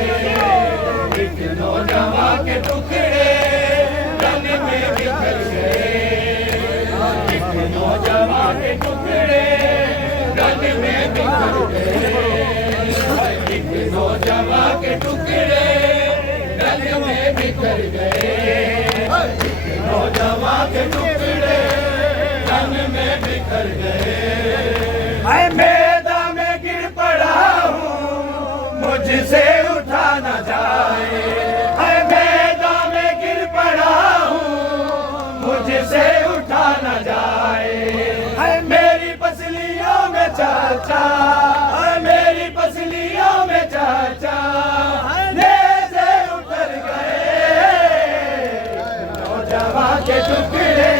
एक नौजवान के टुकड़े रन में बिखर गए, एक नौजवान के टुकड़े रन में बिखर गए, एक नौजवान के टुकड़े रन में बिखर गए, एक नौजवान के टुकड़े रन में बिखर गए। मैं मैदान में गिर पड़ा हूँ, मुझसे उठा न जाए, मैं मैदान में गिर पड़ा हूँ, मुझसे उठा न जाए, मेरी पसलियों में चाचा, मेरी पसलियों में चाचा नेज़े उतर गए, नौजवान के टुकड़े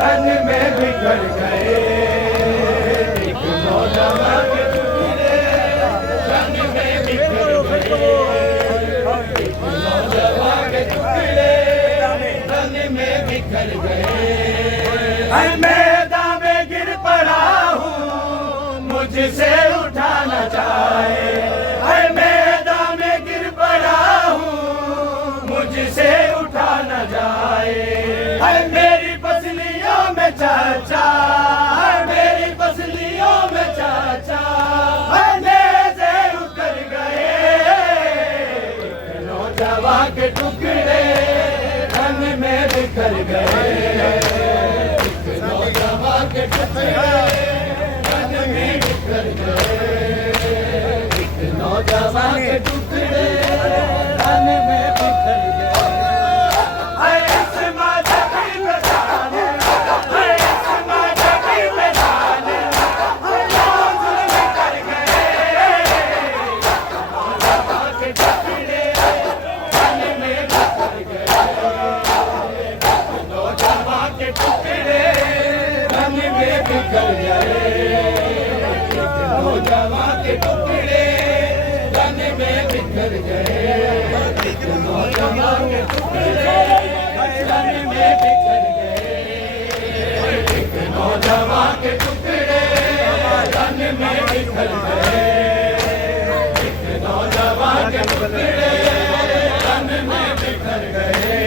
रन में बिखर गए, एक नौजवान के टुकड़े रन में बिखर गए, एक नौजवान के टुकड़े रन में बिखर गए। मैं मैदान में गिर पड़ा हूँ, मुझसे उठा न जाए, मैं मैदान में गिर पड़ा हूँ, मुझसे उठा न जाए, मेरी पसलियों में चाचा, मेरी पसलियों में चाचा नेज़े उतर गए, नौजवान के टुकड़े रन में बिखर गए, नौजवान के टुकड़े रन में बिखर गए, नौजवान के टुकड़े रन में बिखर गए। नौजवान के टुकड़े रन में बिखर गए, नौजवान के टुकड़े रन में बिखर गए, नौजवान के टुकड़े रन में बिखर गए, नौजवान के टुकड़े रन में बिखर गए।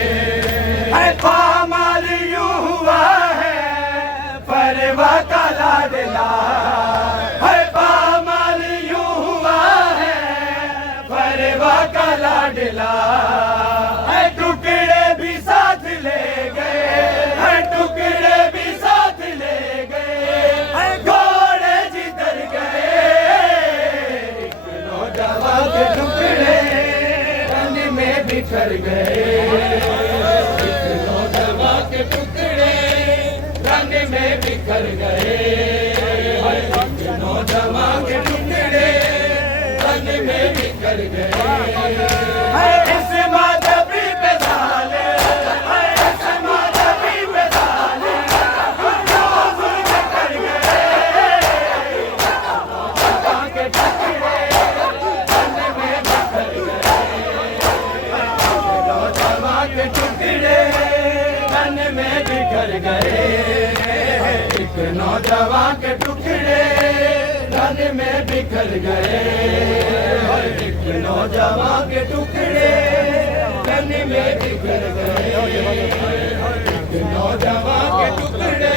पामाल यूं हुआ है परवा का लाडला, पामाल यूं हुआ है परवा का लाडला, टुकड़े भी साथ ले गए, टुकड़े भी साथ ले गए, घोड़े जिधर गए, नौजवान के टुकड़े रन में बिखर गए, नौजवान के टुकड़े रन में बिखर गए, नौजवान के टुकड़े रन में बिखर गए। इस माधवी पे साले, इस माधवी पे साले जुल्म कर गए, नौजवान के टुकड़े रन में बिखर गए, नौजवान के टुकड़े रन में बिखर गए, एक नौजवान के टुकड़े रन में बिखर गए, एक नौजवान के टुकड़े रन में बिखर गए, एक नौजवान के टुकड़े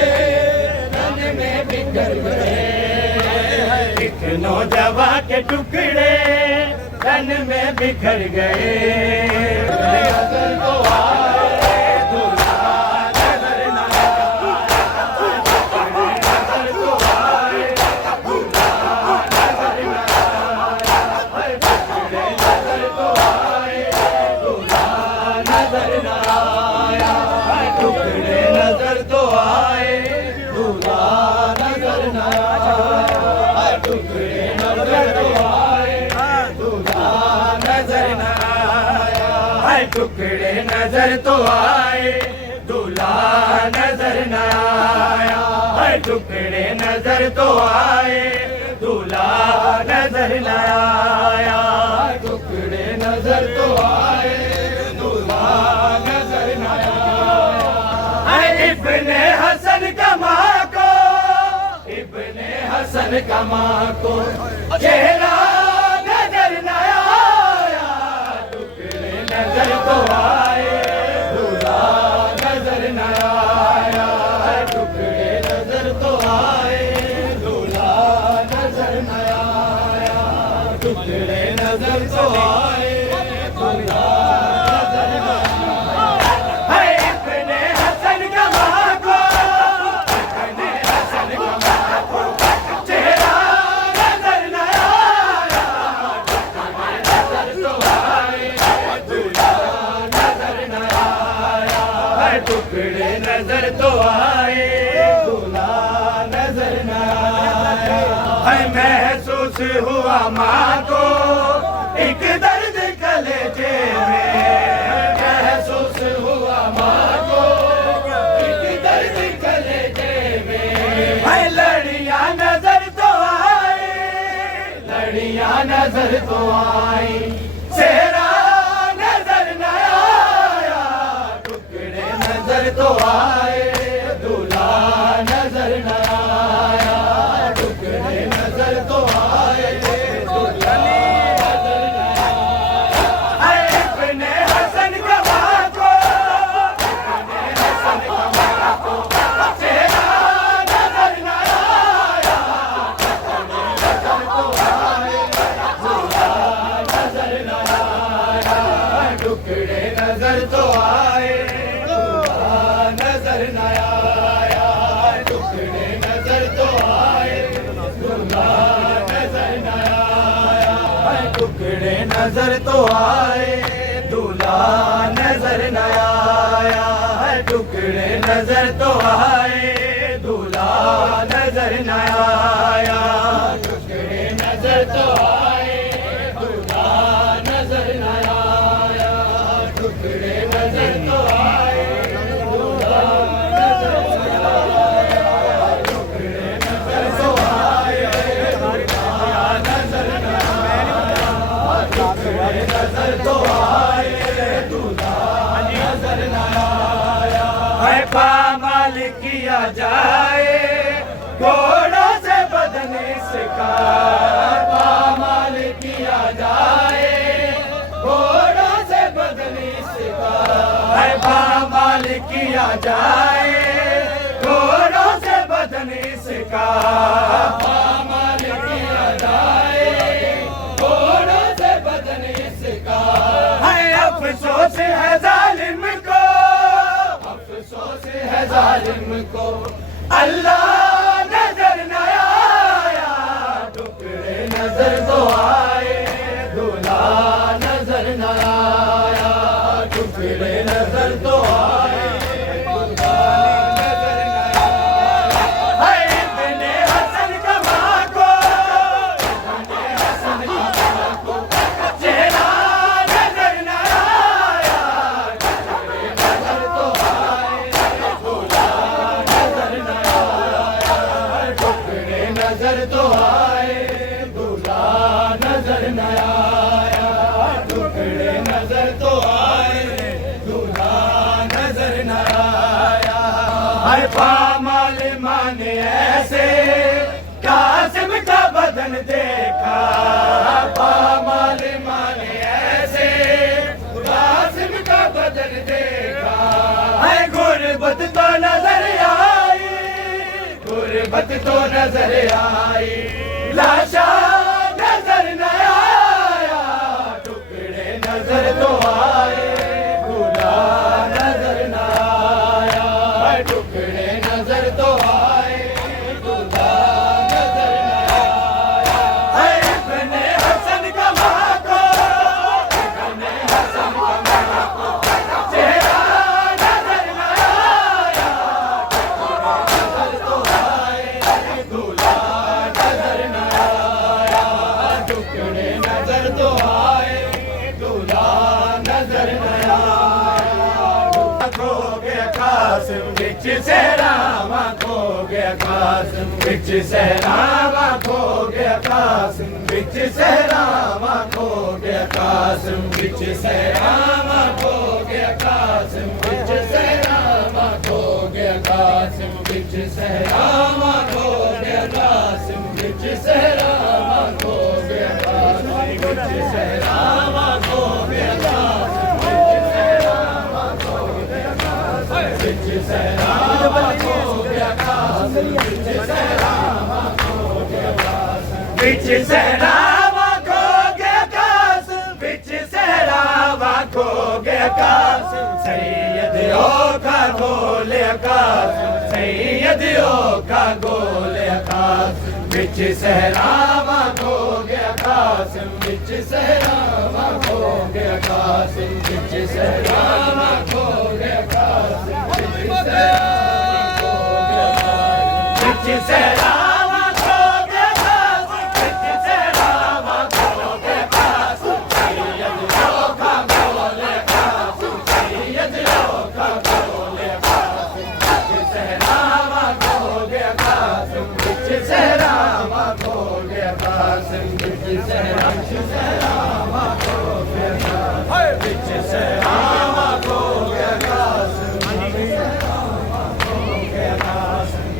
रन में बिखर गए, एक नौजवान के टुकड़े रन में बिखर गए। नजर तो आए दूल्हा नजर न टुकड़े नजर तो आए, दूल्हा नजर न आया, टुकड़े नजर तो आए, दूल्हा नजर न आया, टुकड़े नजर तो आए, दूल्हा नजर न आया। इब्ने हसन का माँ को, इब्ने हसन का माँ को चेहरा नजर न आया, टुकड़े नजर तो आए, दूल्हा नजर न आया। है महसूस हुआ माँ को एक दर्द कलेजे में, महसूस हुआ माँ को एक दर्द कलेजे में। है लड़ियाँ नजर तो आई, लड़ियाँ नजर तो आई, सेहरा नजर न आया, टुकड़े नजर तो आए, दूल्हा नजर न आया, टुकड़े नजर तो आए, दूल्हा नजर न आया। इब्ने हसन का माँ को, इब्ने हसन का माँ को, चेहरा नजर न आया, टुकड़े नजर तो आए, दूल्हा नजर न आया, टुकड़े नजर तो आए, दूल्हा नजर न आया, टुकड़े नजर तो आए, दूल्हा नजर न आया, टुकड़े नजर तो आए, दूल्हा नजर न आया, टुकड़े नजर तो आए, दूल्हा नजर न आया, टुकड़े नजर तो आए, दूल्हा नजर न आया, टुकड़े नजर तो आए, दूल्हा नजर न आया, टुकड़े नजर तो आए, दूल्हा नजर न आया, टुकड़े नजर तो आए, दूल्हा नजर न आया। है पामाल किया जाए घोड़ों से बदन इसका, पामाल किया जाए घोड़ों से बदन इसका, है पामाल किया जाए घोड़ों से बदन इसका, पामाल किया जाए घोड़ों से बदन इसका। है अफसोस है जालिम को, अफसोस है जालिम को, अल्लाह नजर न आया, टुकड़े नजर तो आए, दूल्हा नजर न आया, टुकड़े नजर तो आए, दूल्हा नजर न आया। है इब्ने हसन का माँ को, इब्ने हसन का माँ को, चेहरा नजर न आया, टुकड़े नजर तो आए, दूल्हा नजर न आया, टुकड़े नजर तो आए, दूल्हा नजर न आया, टुकड़े नजर तो आए, दूल्हा नजर न आया। हर पामाल माने ऐसे कासिम का बदन देखा, पामाल माने ऐसे कासिम का बदन देखा। है गुर्बत तो नजर आई, गुर्बत तो नजर आई, लाशा नजर न आया, टुकड़े नजर तो आए, दूल्हा नजर न आया, टुकड़े नजर तो आए, दूल्हा नजर न आया। है इब्ने हसन का माँ को, इब्ने हसन का माँ को, चेहरा नजर न आया, टुकड़े नजर तो आए, दूल्हा नजर न आया, टुकड़े नजर तो आए, दूल्हा नजर न आया। खो गया कासिम बिच सहरावा, खो गया कासिम बिच सहरावा, खो गया कासिम बिच सहरावा, खो गया कासिम बिच सहरावा, खो गया कासिम बिच सहरावा, खो गया कासिम बिच सहरावा, खो गया कासिम बिच सहरावा, खो गया कासिम बिच सहरावा, खो गया कासिम बिच सहरावा, खो गया कासिम बिच सहरावा, खो गया कासिम बिच सहरावा, खो गया कासिम बिच सहरावा, खो गया कासिम बिच सहरावा, खो गया कासिम। सैयद का गोले कासिम, सैयद का गोले कासिम, बिच सहरावा खो गया कासिम, बिच सहरावा खो गया कासिम, बिच सहरावा खो गया कासिम। सहरावा खो गया खास, बिच सहरावा खो गया खास, सैयद लोखा बोले खास, सैयद लोखा बोले खास, बिच सहरावा खो गया खास, बिच सहरावा खो गया खास, बिच सहरावा खो गया खास, बिच सहरावा खो गया खास,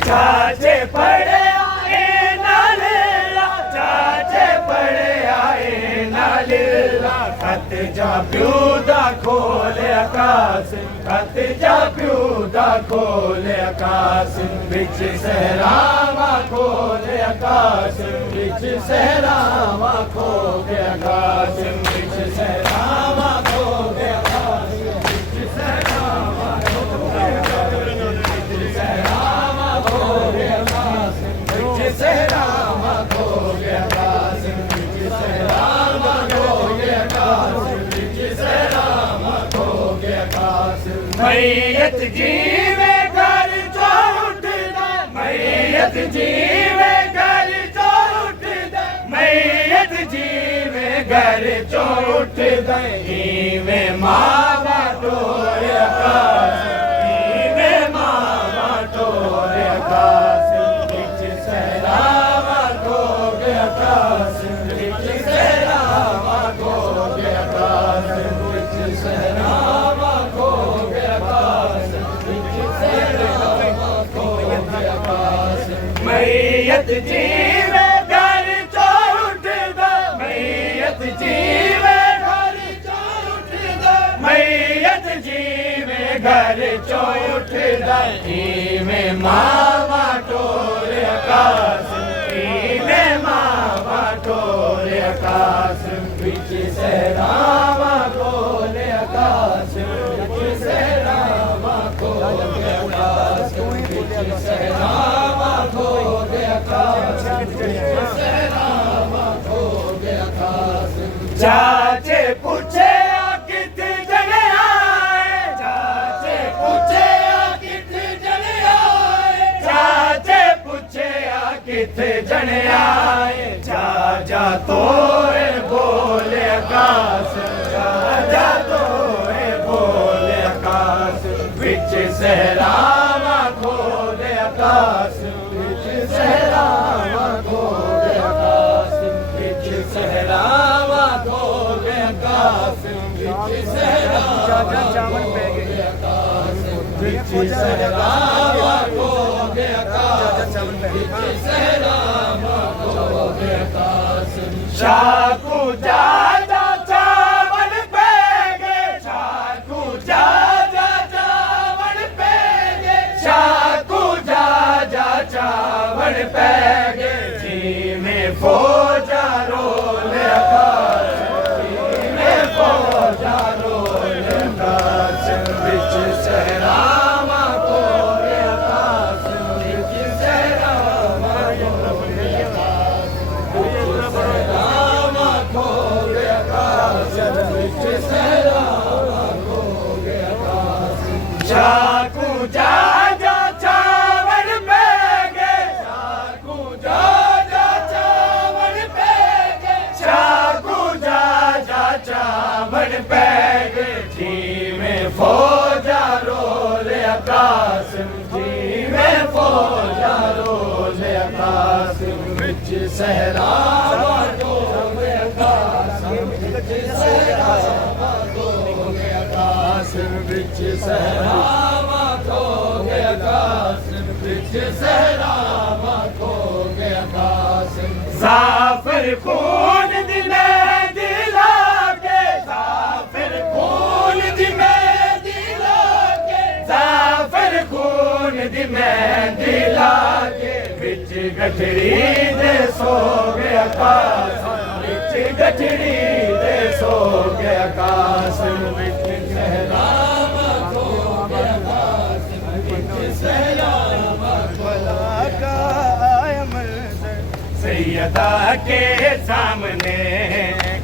चाचे पड़े आए नालेला, चाचे पड़े आए नालेला, खत जा प्यूदा खोले आकाश, खत जा प्यूदा खोले आकाश, बिच सहरावा खोले आकाश, बिच सहरावा खो गया आकाश, बिच सहरावा खो गया आकाश, बिच सहरावा खो गया आकाश, बिच सहरावा खो गया आकाश, बिच सहरावा खो गया आकाश, बिच सहरावा खो गया आकाश, बिच सहरावा खो गया आकाश। मैयत जीवे घर चो उठदा, मैयत जीवे घर चो उठदा, मैयत जीवे घर चो उठदा, इवें मावा टोरे आकाश, इवें मावा टोरे आकाश, बिच सहरावा खो गया आकाश, बिच सहरावा खो गया आकाश, बिच सहरावा खो गया आकाश, बिच सहरावा खो गया आकाश। मैयत जीवे घर चो उठदा, मैयत जीवे घर चो उठदा, मैयत जीवे घर चो उठदा, इवें मावा टोरे आकाश, इवें मावा टोरे आकाश, बिच सहरावा खोले आकाश, बिच सहरावा खोले आकाश, बिच सहरावा खोले आकाश, बिच सहरावा खोले आकाश। चाचे पूछे किथे जने आए, चाचे पूछे किथे जने आए, चाचे पूछे किथे जने आए, चाचा तोए बोले आकाश, चाचा तोए बोले आकाश, बिच सहरावा खोले आकाश, बिच सहरावा खोले आकाश, बिच सहरावा खोले आकाश, बिच सहरावा खोले आकाश, बिच सहरावा खोले आकाश, बिच सहरावा खोले आकाश। शाकू जाजा चावल पेगे, शाकू जाजा चावल पेगे, शाकू जाजा चावल पेगे, जी में फौजा रोले आकाश, जी में फौजा रोले आकाश, बिच सहरावा खोले आकाश, बिच सहरावा खोले आकाश, बिच सहरावा खोले आकाश, बिच सहरावा खोले आकाश। चाकू जाजा चावल पेगे, चाकू जाजा चावल पेगे, चाकू जाजा चावल पेगे, जी में फौजा रोले आकाश, जी में फौजा रोले आकाश, बिच सहरावा खोले आकाश, बिच सहरावा खोले आकाश, बिच सहरावा खोले आकाश, बिच सहरावा खोले आकाश। जाफर खून दी मेहंदी लागे, जाफर खून दी मेहंदी लागे, जाफर खून दी मेहंदी लागे, बिच गठड़ी दे सो गया आकाश, बिच गठड़ी दे सो गया आकाश, बिच सहरावा खो गया आकाश, बिच सहरावा खो गया आकाश। सैयदा के सामने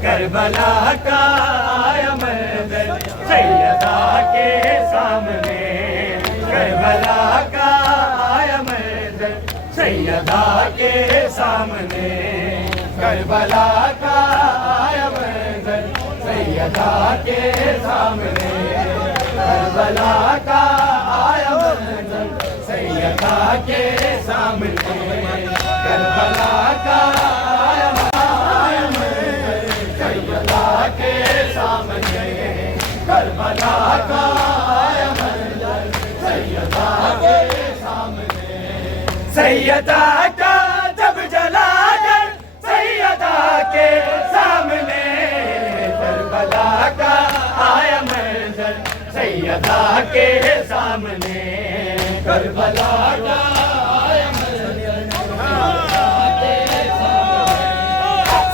करबला का आया मंजर, सैयदा के सामने करबला का आया मंजर, सामने, करबला का आया मंजर सैयदा के सामने, करबला का आया मंजर सैयदा के सामने, करबला का आया मंजर सैयदा के सामने, करबला का आया मंजर सैयदा के सामने। सैयदा का जब जलाकर सैयदा के सामने, करबला का आया मंजर सैयदा के सामने, करबला का आया मंजर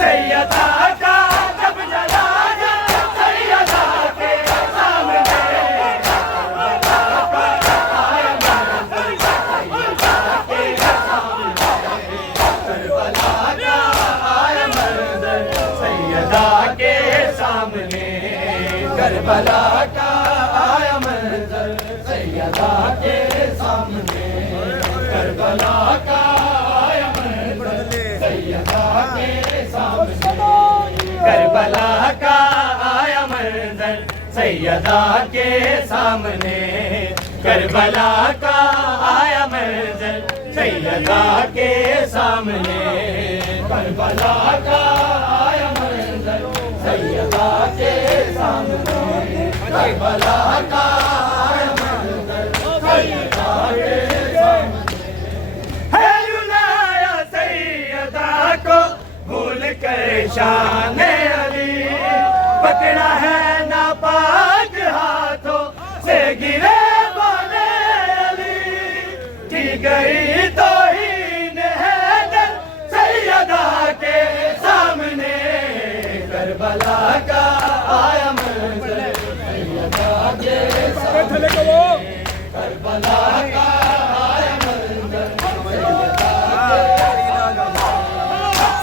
सैयदा का जब जलाकर सैयदा के सामने, करबला का आया मंजर सैयदा के सामने, करबला का आया मंजर सैयदा के सामने, करबला का आया मंजर सैयदा के सामने, करबला का आया मंजर सैयदा के सामने, करबला का आया मंजर सैयदा के सामने, करबला का आया मंजर सैयदा के सामने। है रुलाया सैयदा को भूल कर शान अली, पकड़ा है नापाक हाथों से गिरे बाने अली, की गई तौहीन हैदर सैयदा के सामने, करबला का आया मंजर सैयदा के सामने, करबला का आया मंजर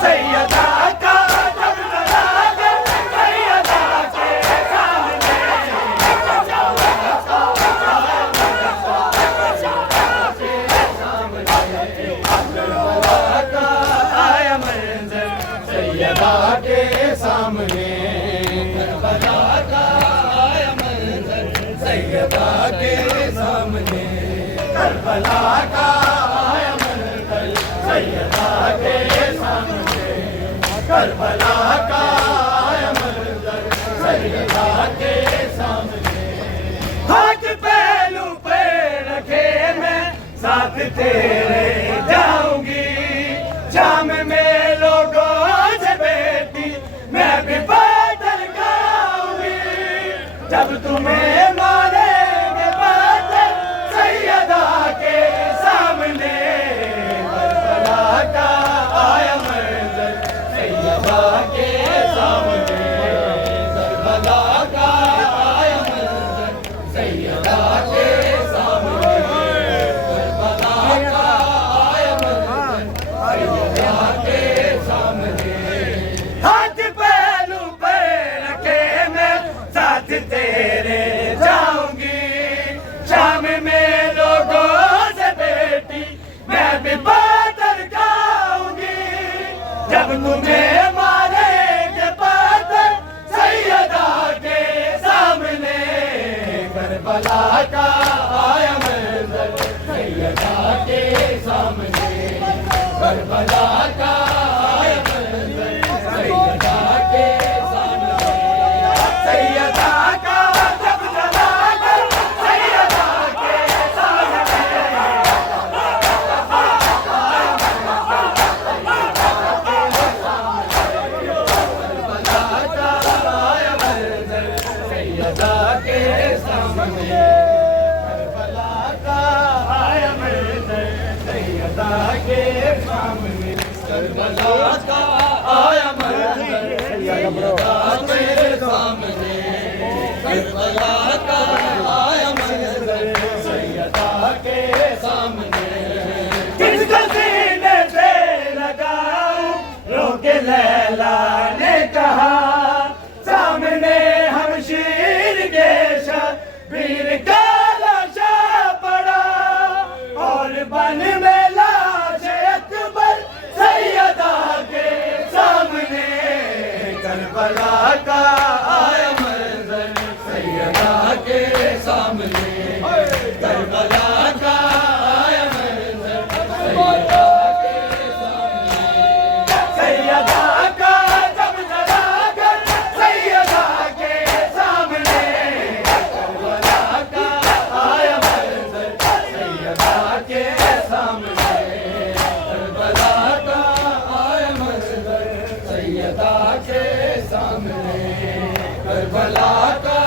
सैयदा का जब जलाकर सैयदा के सामने, करबला का आया मंजर सैयदा के सामने, करबला का आया मंजर सैयदा के सामने, करबला का आया मंजर सैयदा के सामने, करबला का आया मंजर सैयदा के सामने। हाथ पहलू पे रखे मैं साथ तेरे जाऊंगी, शाम में लोगों से बेटी मैं भी बादल गाऊंगी, जब तुम्हें मारेंगे बादल सैयदा के सामने, करबला का आया मंजर सैयदा के सामने, करबला का आया मंजर सैयदा के सामने, करबला का आया मंजर सैयदा के सामने। हाथ पहलू पर रखे मैं साथ तेरे जाऊंगी, शाम में लोगों से बेटी मैं भी बादल गाऊंगी, जब तुम्हें मारेंगे बादल सैयदा के सामने, करबला का आया मंजर सैयदा के सामने, करबला का आया मंजर सैयदा के सामने, सैयदा का जब जलाकर सैयदा के सामने, करबला का आया मंजर सैयदा के सामने, करबला का आया मंजर सैयदा के सामने, करबला का आया मंजर सैयदा के सामने, करबला का आया मंजर सैयदा के सामने। किसको सीने से लगाऊं रोके लैला ने कहा, सामने हम शीर के शबीर का लाशा पड़ा, और बन में लाश अकबर सैयदा करबला का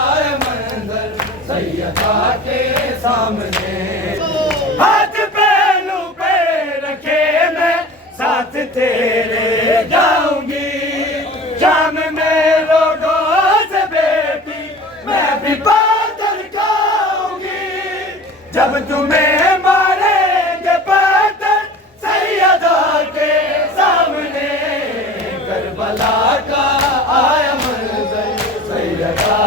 आया मंजर सैयदा के सामने। हाथ पहलू पे रखे मैं साथ तेरे जाऊंगी, शाम में लोगों से बेटी मैं भी बादल खाऊंगी। जब तुम्हें मारेंगे पत्थर सैयदा के सामने, करबला का आया मंजर सैयदा